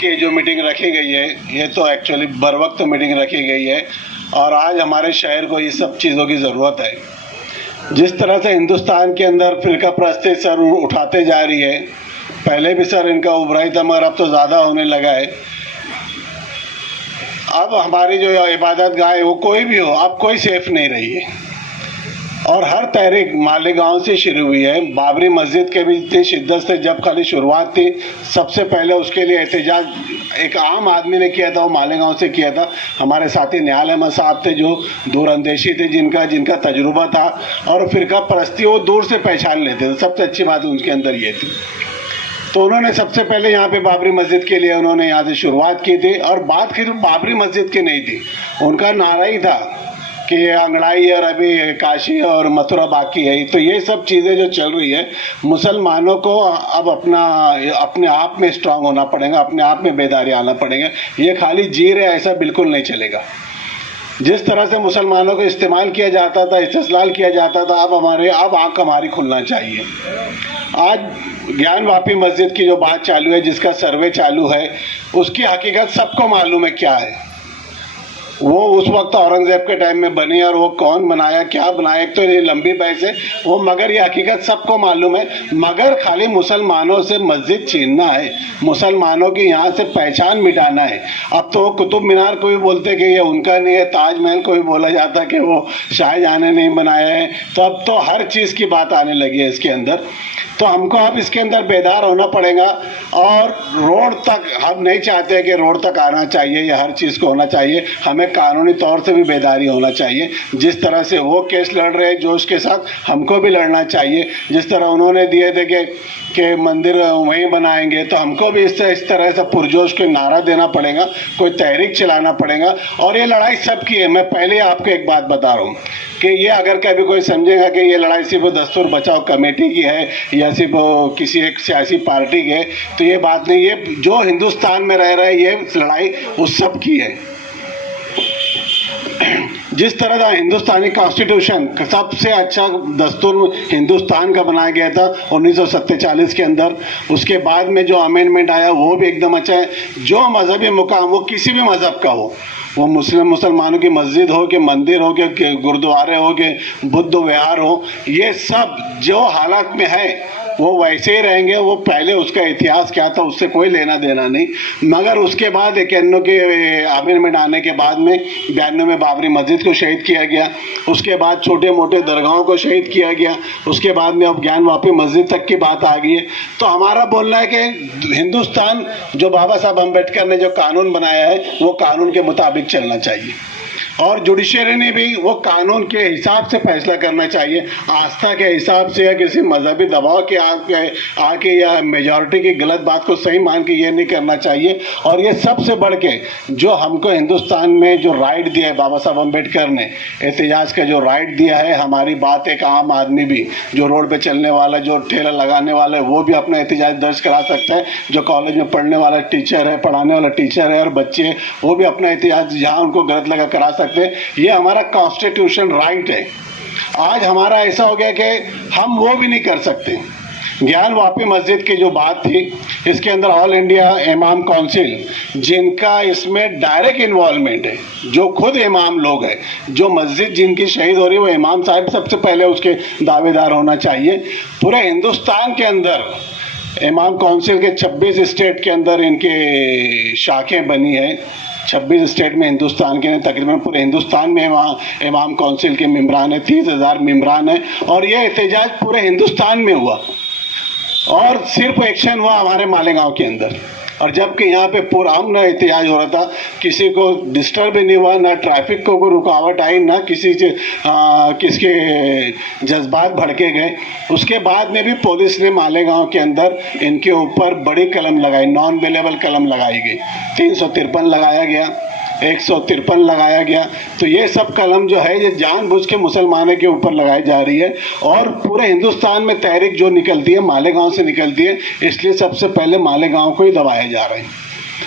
की जो मीटिंग रखी गई है ये तो एक्चुअली बर वक्त मीटिंग रखी गई है और आज हमारे शहर को ये सब चीज़ों की ज़रूरत है। जिस तरह से हिंदुस्तान के अंदर फिरका परस्ती सर उठाते जा रही है, पहले भी सर इनका उभरा ही था मगर अब तो ज़्यादा होने लगा है। अब हमारी जो इबादत गाह है वो कोई भी हो, अब कोई सेफ नहीं रही है और हर तहरीक मालेगांव से शुरू हुई है। बाबरी मस्जिद के भी इतनी शिद्दत से जब खाली शुरुआत थी, सबसे पहले उसके लिए एहतजाज एक आम आदमी ने किया था, वो मालेगांव से किया था। हमारे साथी निहाल अहमद साहब थे जो दूरअंदेशी थे, जिनका तजुर्बा था और फिरका परस्ती वो दूर से पहचान लेते थे। सबसे अच्छी बात उनके अंदर ये थी, तो उन्होंने सबसे पहले यहाँ पे बाबरी मस्जिद के लिए उन्होंने यहाँ से शुरुआत की थी और बात सिर्फ बाबरी मस्जिद की नहीं थी, उनका नारा ही था कि अंगड़ाई और अभी काशी और मथुरा बाकी है। तो ये सब चीज़ें जो चल रही है, मुसलमानों को अब अपने आप में स्ट्रांग होना पड़ेगा, अपने आप में बेदारी आना पड़ेगा। ये खाली जी रहे ऐसा बिल्कुल नहीं चलेगा। जिस तरह से मुसलमानों को इस्तेमाल किया जाता था, इस्तेसाल किया जाता था, अब आँख हमारी खुलना चाहिए। आज ज्ञानवापी मस्जिद की जो बात चालू है, जिसका सर्वे चालू है, उसकी हकीकत सबको मालूम है क्या है। वो उस वक्त औरंगजेब के टाइम में बनी और वो कौन बनाया, क्या बनाया, एक तो ये लंबी बहस है वो, मगर ये हकीकत सबको मालूम है। मगर खाली मुसलमानों से मस्जिद छीनना है, मुसलमानों की यहाँ से पहचान मिटाना है। अब तो कुतुब मीनार को भी बोलते कि ये उनका नहीं है, ताजमहल को भी बोला जाता कि वो शाहजहाँ ने नहीं बनाया है। तो अब तो हर चीज़ की बात आने लगी है इसके अंदर। तो हमको अब इसके अंदर बेदार होना पड़ेगा और रोड तक हम नहीं चाहते कि रोड तक आना चाहिए या हर चीज़ को होना चाहिए। हमें कानूनी तौर से भी बेदारी होना चाहिए। जिस तरह से वो केस लड़ रहे हैं जोश के साथ, हमको भी लड़ना चाहिए। जिस तरह उन्होंने दिए थे कि मंदिर वहीं बनाएंगे, तो हमको भी इस तरह से पुरजोश को नारा देना पड़ेगा, कोई तहरीक चलाना पड़ेगा। और ये लड़ाई सबकी है। मैं पहले आपको एक बात बता रहा हूँ कि ये अगर कभी कोई समझेगा कि ये लड़ाई सिर्फ दस्तूर बचाओ कमेटी की है या सिर्फ किसी एक सियासी पार्टी की है, तो ये बात नहीं। ये जो हिंदुस्तान में रह रहे, ये लड़ाई उस सब की है। जिस तरह का हिंदुस्तानी कॉन्स्टिट्यूशन सबसे अच्छा दस्तूर हिंदुस्तान का बनाया गया था 1947 के अंदर, उसके बाद में जो अमेंडमेंट आया वो भी एकदम अच्छा है। जो मजहबी मुकाम, वो किसी भी मजहब का हो, वो मुसलमानों की मस्जिद हो कि मंदिर हो कि गुरुद्वारे हो कि बुद्ध विहार हो, ये सब जो हालात में है वो वैसे ही रहेंगे। वो पहले उसका इतिहास क्या था उससे कोई लेना देना नहीं। मगर उसके बाद 91 के अमेंडमेंट आने के बाद में 92 में बाबरी मस्जिद को शहीद किया गया, उसके बाद छोटे मोटे दरगाहों को शहीद किया गया, उसके बाद में अब ज्ञानवापी मस्जिद तक की बात आ गई है। तो हमारा बोलना है कि हिंदुस्तान जो बाबा साहब अम्बेडकर ने जो कानून बनाया है वो कानून के मुताबिक चलना चाहिए और जुडिशरी ने भी वो कानून के हिसाब से फैसला करना चाहिए। आस्था के हिसाब से या किसी मजहबी दबाव के आके या मेजॉरिटी की गलत बात को सही मान के ये नहीं करना चाहिए। और ये सबसे बढ़ के जो हमको हिंदुस्तान में जो राइट दिया है बाबा साहब अम्बेडकर ने, एहतजाज का जो राइट दिया है, हमारी बात एक आम आदमी भी, जो रोड पे चलने वाला, जो ठेला लगाने वाला है, वो भी अपना एहतजाज दर्ज करा सकता है। जो कॉलेज में पढ़ने वाला टीचर है, पढ़ाने वाला टीचर है और बच्चे, वो भी अपना एहतजाज जहाँ उनको गलत लगा करा सकते हैं। ये हमारा कॉन्स्टिट्यूशन राइट है। आज हमारा ऐसा हो गया कि हम वो भी नहीं कर सकते। ज्ञानवापी मस्जिद की जो बात थी, इसके अंदर ऑल इंडिया इमाम काउंसिल, जिनका इसमें डायरेक्ट इन्वॉल्वमेंट है, जो खुद इमाम लोग हैं, जो मस्जिद जिनकी शहीद हो रही है वो इमाम साहब सबसे पहले उसके दावेदार होना चाहिए। पूरे हिंदुस्तान के अंदर इमाम काउंसिल के 26 स्टेट के अंदर इनके शाखें बनी है। 26 स्टेट में हिंदुस्तान के, तकरीबन पूरे हिंदुस्तान में वहाँ इमाम काउंसिल के मेम्बरान है, 30,000 मेम्बरान है। और ये एहतजाज पूरे हिंदुस्तान में हुआ और सिर्फ एक्शन हुआ हमारे मालेगांव के अंदर। और जबकि यहाँ पे पूरा अमन एहतजाज हो रहा था, किसी को डिस्टर्ब भी नहीं हुआ, ना ट्रैफिक को कोई रुकावट आई, ना किसके जज्बात भड़के गए। उसके बाद में भी पुलिस ने मालेगांव के अंदर इनके ऊपर बड़ी कलम लगाई, नॉन अवेलेबल कलम लगाई गई, 353 लगाया गया, 153 लगाया गया। तो ये सब कलम जो है ये जानबूझ के मुसलमानों के ऊपर लगाई जा रही है और पूरे हिंदुस्तान में तहरीक जो निकलती है मालेगांव से निकलती है, इसलिए सबसे पहले मालेगांव को ही दबाया जा रहा है।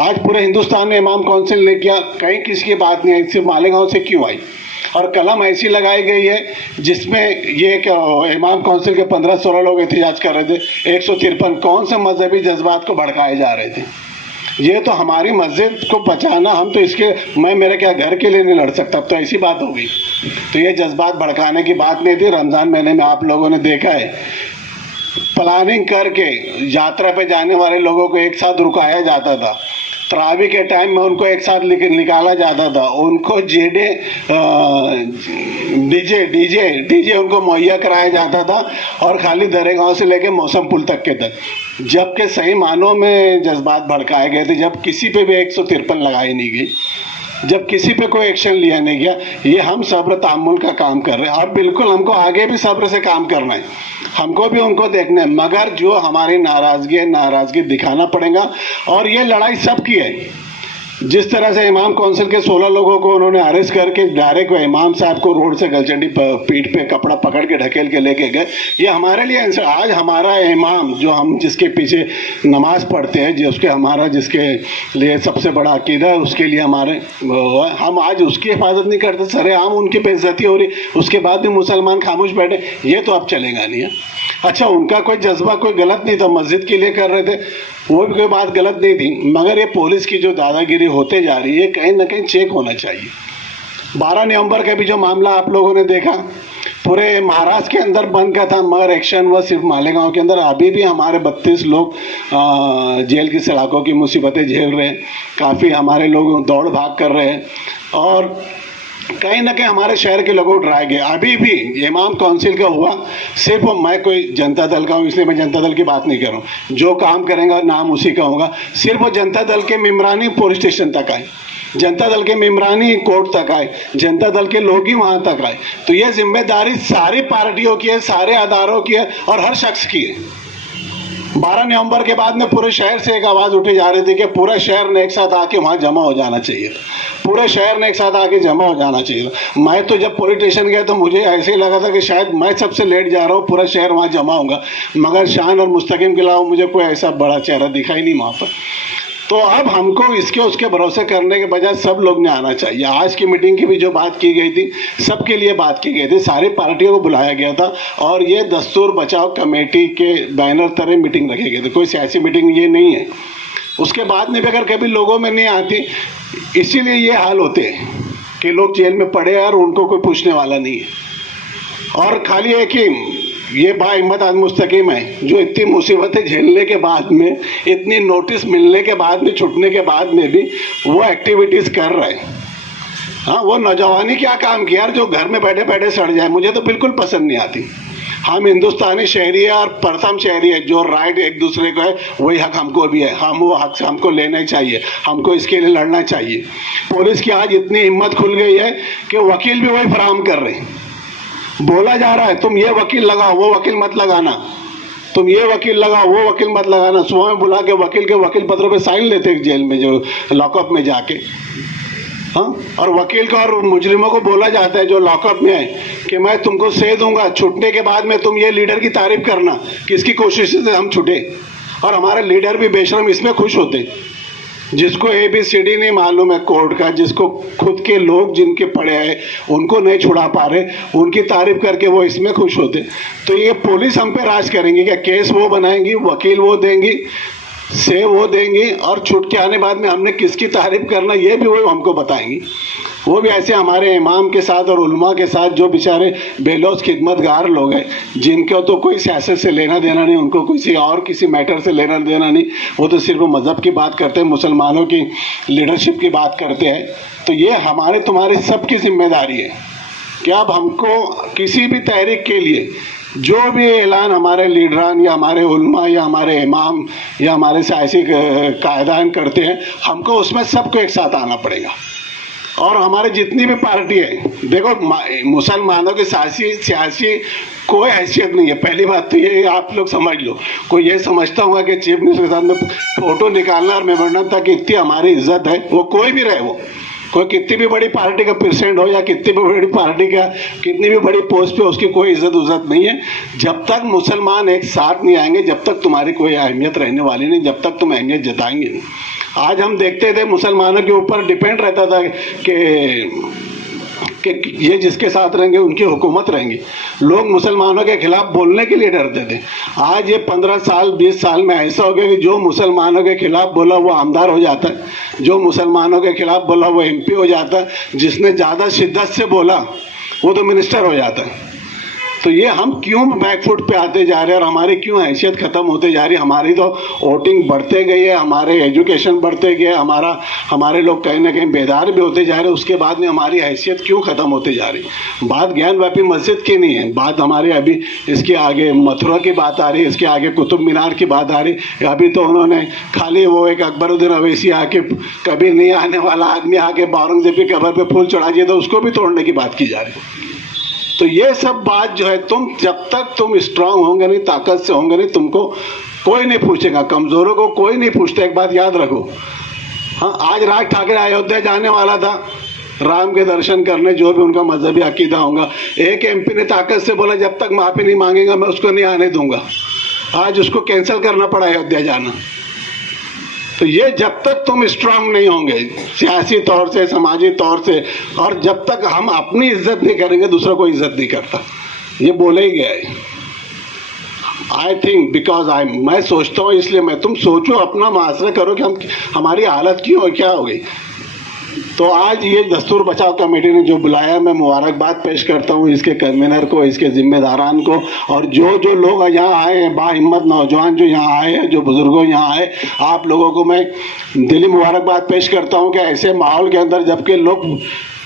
आज पूरे हिंदुस्तान में इमाम काउंसिल ने किया, कहीं किसी की बात नहीं आई, सिर्फ मालेगांव से क्यों आई। और कलम ऐसी लगाई गई है जिसमें ये इमाम काउंसिल के 15-16 लोग एहतजाज कर रहे थे, 153 कौन से मजहबी जज्बात को भड़काए जा रहे थे। ये तो हमारी मस्जिद को बचाना, हम तो इसके, मैं मेरे क्या घर के लिए नहीं लड़ सकता, अब तो ऐसी बात हो गई। तो ये जज्बात भड़काने की बात नहीं थी। रमज़ान महीने में आप लोगों ने देखा है, प्लानिंग करके यात्रा पे जाने वाले लोगों को एक साथ रुकाया जाता था, तरावी के टाइम में उनको एक साथ निकाला जाता था, उनको डीजे उनको मुहैया कराया जाता था, और खाली दरेगांव से लेके मौसम पुल तक के तक, जबकि सही मानों में जज्बात भड़काए गए थे। जब किसी पे भी 153 लगाई नहीं गई, जब किसी पे कोई एक्शन लिया नहीं गया। ये हम सब्र तामुल का काम कर रहे हैं, और बिल्कुल हमको आगे भी सब्र से काम करना है, हमको भी उनको देखना है, मगर जो हमारी नाराज़गी दिखाना पड़ेगा। और ये लड़ाई सबकी है। जिस तरह से इमाम काउंसिल के 16 लोगों को उन्होंने अरेस्ट करके डायरेक्ट इमाम साहब को रोड से गलचंडी पीठ पे कपड़ा पकड़ के ढकेल के लेके गए, ये हमारे लिए आज हमारा इमाम जो हम जिसके पीछे नमाज पढ़ते हैं, जिसके लिए सबसे बड़ा अकीदा है, उसके लिए हम आज उसकी हिफाजत नहीं करते, सरेआम उनकी बेइज्जती हो रही, उसके बाद भी मुसलमान खामोश बैठे, ये तो अब चलेगा नहीं है। अच्छा, उनका कोई जज्बा कोई गलत नहीं था, मस्जिद के लिए कर रहे थे, वो भी कोई बात गलत नहीं थी, मगर ये पुलिस की जो दादागिरी होते जा रही है, कहीं ना कहीं चेक होना चाहिए। 12 नवंबर का भी जो मामला आप लोगों ने देखा, पूरे महाराष्ट्र के अंदर बंद का था, मगर एक्शन हुआ सिर्फ मालेगांव के अंदर। अभी भी हमारे 32 लोग जेल की सलाखों की मुसीबतें झेल रहे हैं, काफ़ी हमारे लोग दौड़ भाग कर रहे हैं, और कहीं ना कहीं हमारे शहर के लोगों को डराए गए। अभी भी इमाम काउंसिल का हुआ, सिर्फ मैं कोई जनता दल का हूँ इसलिए मैं जनता दल की बात नहीं कर रहा हूँ, जो काम करेंगे नाम उसी का होगा। सिर्फ वो जनता दल के मेम्बरानी पुलिस स्टेशन तक आए, जनता दल के मेम्बरानी कोर्ट तक आए, जनता दल के लोग ही वहाँ तक आए। तो ये जिम्मेदारी सारी पार्टियों की है, सारे अदारों की है, और हर शख्स की है। 12 नवंबर के बाद में पूरे शहर से एक आवाज़ उठी जा रही थी कि पूरा शहर ने एक साथ आके वहाँ जमा हो जाना चाहिए, पूरे शहर ने एक साथ आके जमा हो जाना चाहिए। मैं तो जब पुलिस स्टेशन गया तो मुझे ऐसे ही लगा था कि शायद मैं सबसे लेट जा रहा हूँ, पूरा शहर वहाँ जमा होगा, मगर शान और मुस्तकिम के अलावा मुझे कोई ऐसा बड़ा चेहरा दिखाई नहीं वहाँ पर। तो अब हमको इसके उसके भरोसे करने के बजाय सब लोग ने आना चाहिए। आज की मीटिंग की भी जो बात की गई थी, सबके लिए बात की गई थी, सारी पार्टियों को बुलाया गया था, और ये दस्तूर बचाओ कमेटी के बैनर तरह मीटिंग रखे गए थे, कोई सियासी मीटिंग ये नहीं है। उसके बाद में भी अगर कभी लोगों में नहीं आती, इसीलिए ये हाल होते हैं कि लोग जेल में पड़े और उनको कोई पूछने वाला नहीं है। और खाली एक ही ये बाहिम्मत आज मुस्तकीम है, जो इतनी मुसीबतें झेलने के बाद में, इतनी नोटिस मिलने के बाद में, छुटने के बाद में भी वो एक्टिविटीज़ कर रहे हैं। हाँ, वो नौजवानी क्या काम किया यार, जो घर में बैठे बैठे सड़ जाए, मुझे तो बिल्कुल पसंद नहीं आती। हम हिंदुस्तानी शहरी है और प्रथम शहरी है, जो राइट एक दूसरे को है वही हक हमको भी है, हम वो हक हमको लेना चाहिए, हमको इसके लिए लड़ना चाहिए। पुलिस की आज इतनी हिम्मत खुल गई है कि वकील भी वही फराहम कर रहे हैं। बोला जा रहा है तुम ये वकील लगाओ, वो वकील मत लगाना, तुम ये वकील लगाओ, वो वकील मत लगाना। सुबह में बुला के वकील के वकील पत्रों पे साइन लेते हैं जेल में, जो लॉकअप में जाके। हाँ, और वकील को और मुजरिमों को बोला जाता है जो लॉकअप में है कि मैं तुमको सह दूंगा, छूटने के बाद में तुम ये लीडर की तारीफ करना किसकी कोशिश से हम छूटे। और हमारे लीडर भी बेशरम इसमें खुश होते, जिसको ABCD नहीं मालूम है कोर्ट का, जिसको खुद के लोग जिनके पड़े हैं उनको नहीं छुड़ा पा रहे, उनकी तारीफ करके वो इसमें खुश होते। तो ये पुलिस हम पे राज करेंगी क्या? केस वो बनाएंगी, वकील वो देंगी, से वो देंगी, और छूट के आने बाद में हमने किसकी तारीफ करना ये भी वो हमको बताएंगी। वो भी ऐसे हमारे इमाम के साथ और उलमा के साथ जो बेचारे बेलौस खिदमतगार लोग हैं, जिनको तो कोई सियासत से लेना देना नहीं, उनको किसी और किसी मैटर से लेना देना नहीं, वो तो सिर्फ मज़हब की बात करते हैं, मुसलमानों की लीडरशिप की बात करते हैं। तो ये हमारे तुम्हारी सबकी जिम्मेदारी है कि अब हमको किसी भी तहरीक के लिए जो भी ऐलान हमारे लीडरान या हमारे उलमा या हमारे इमाम या हमारे सियासी कायदान करते हैं, हमको उसमें सबको एक साथ आना पड़ेगा। और हमारे जितनी भी पार्टी है, देखो मुसलमानों की सियासी कोई हैसियत नहीं है। पहली बात तो ये आप लोग समझ लो, कोई ये समझता होगा कि चीफ मिनिस्टर के साथ में फोटो निकालना और मेमोरेंडम तक इतनी हमारी इज्जत है, वो कोई भी रहे, वो कोई कितनी भी बड़ी पार्टी का प्रेसिडेंट हो या कितनी भी बड़ी पार्टी का कितनी भी बड़ी पोस्ट पे, उसकी कोई इज्जत नहीं है। जब तक मुसलमान एक साथ नहीं आएंगे, जब तक तुम्हारी कोई अहमियत रहने वाली नहीं, जब तक तुम अहमियत जताएंगे नहीं। आज हम देखते थे मुसलमानों के ऊपर डिपेंड रहता था कि कि ये जिसके साथ रहेंगे उनकी हुकूमत रहेंगी। लोग मुसलमानों के खिलाफ बोलने के लिए डरते थे। आज ये 15 साल 20 साल में ऐसा हो गया कि जो मुसलमानों के खिलाफ बोला वो आमदार हो जाता है, जो मुसलमानों के खिलाफ बोला वो MP हो जाता है, जिसने ज़्यादा शिद्दत से बोला वो तो मिनिस्टर हो जाता है। तो ये हम क्यों बैकफुट पे आते जा रहे हैं और हमारी क्यों हैसियत ख़त्म होते जा रही है। हमारी तो वोटिंग बढ़ते गई है, हमारे एजुकेशन बढ़ते गए, हमारे लोग कहीं ना कहीं बेदार भी होते जा रहे हैं, उसके बाद में हमारी हैसियत क्यों ख़त्म होते जा रही। बात ज्ञानवापी मस्जिद की नहीं है, बात हमारी अभी इसके आगे मथुरा की बात आ रही है, इसके आगे कुतुब मीनार की बात आ रही है। अभी तो उन्होंने खाली वो एक अकबरुद्दीन अवैसी आके कभी नहीं आने वाला आदमी आके औरंगजेब की कब्र पे फूल चढ़ा दिया, तो उसको भी तोड़ने की बात की जा रही है। तो ये सब बात जो है, जब तक तुम स्ट्रांग होंगे नहीं, ताकत से होंगे नहीं, तुमको कोई नहीं पूछेगा, कमजोरों को कोई नहीं पूछता। एक बात याद रखो। हाँ, आज राज ठाकरे अयोध्या जाने वाला था राम के दर्शन करने, जो भी उनका मजहबी अकीदा होगा। एक MP ने ताकत से बोला जब तक माफी नहीं मांगेगा मैं उसको नहीं आने दूंगा। आज उसको कैंसिल करना पड़ा अयोध्या जाना। तो ये जब तक तुम स्ट्रांग नहीं होंगे सियासी तौर से, समाजी तौर से, और जब तक हम अपनी इज्जत नहीं करेंगे दूसरा कोई इज्जत नहीं करता। ये बोले ही गया है। आई थिंक बिकॉज मैं सोचता हूँ, इसलिए मैं, तुम सोचो, अपना मुआसरा करो कि हमारी हालत क्यों और क्या हो गई। तो आज ये दस्तूर बचाओ कमेटी ने जो बुलाया, मैं मुबारकबाद पेश करता हूँ इसके कन्वीनर को, इसके जिम्मेदारान को, और जो लोग यहाँ आए हैं, बाहिम्मत नौजवान जो यहाँ आए हैं, जो बुजुर्गों यहाँ आए, आप लोगों को मैं दिली मुबारकबाद पेश करता हूँ कि ऐसे माहौल के अंदर जबकि लोग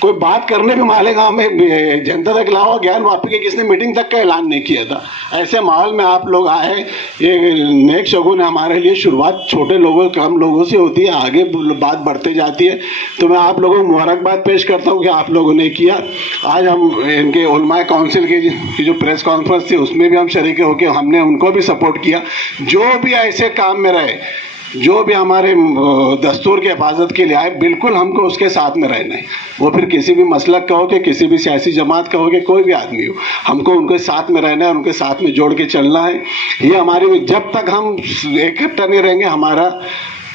कोई बात करने भी मालेगांव में जनता तक लाओ, ज्ञानवापी की किसने मीटिंग तक का ऐलान नहीं किया था। ऐसे माहौल में आप लोग आए, ये नेक शगुन है हमारे लिए। शुरुआत छोटे लोगों, कम लोगों से होती है, आगे बात बढ़ते जाती है। तो मैं आप लोगों को मुबारकबाद पेश करता हूँ कि आप लोगों ने किया। आज हम इनके उलमाए काउंसिल की जो प्रेस कॉन्फ्रेंस थी उसमें भी हम शरीक होकर हमने उनको भी सपोर्ट किया। जो भी ऐसे काम में रहे, जो भी हमारे दस्तूर की हिफाजत के लिए आए, बिल्कुल हमको उसके साथ में रहना है। वो फिर किसी भी मसलक का हो कि किसी भी सियासी जमात का हो कि कोई भी आदमी हो, हमको उनके साथ में रहना है, उनके साथ में जोड़ के चलना है। ये हमारी, जब तक हम इकट्ठा नहीं रहेंगे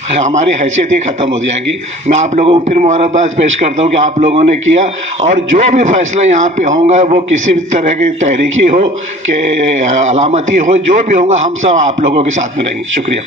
हमारी हैसियत ही ख़त्म हो जाएगी। मैं आप लोगों को फिर मुबारकबाद पेश करता हूँ कि आप लोगों ने किया, और जो भी फैसला यहाँ पे होगा वो किसी भी तरह की तहरीकी हो कि अलामती हो, जो भी होगा हम सब आप लोगों के साथ में रहेंगे। शुक्रिया।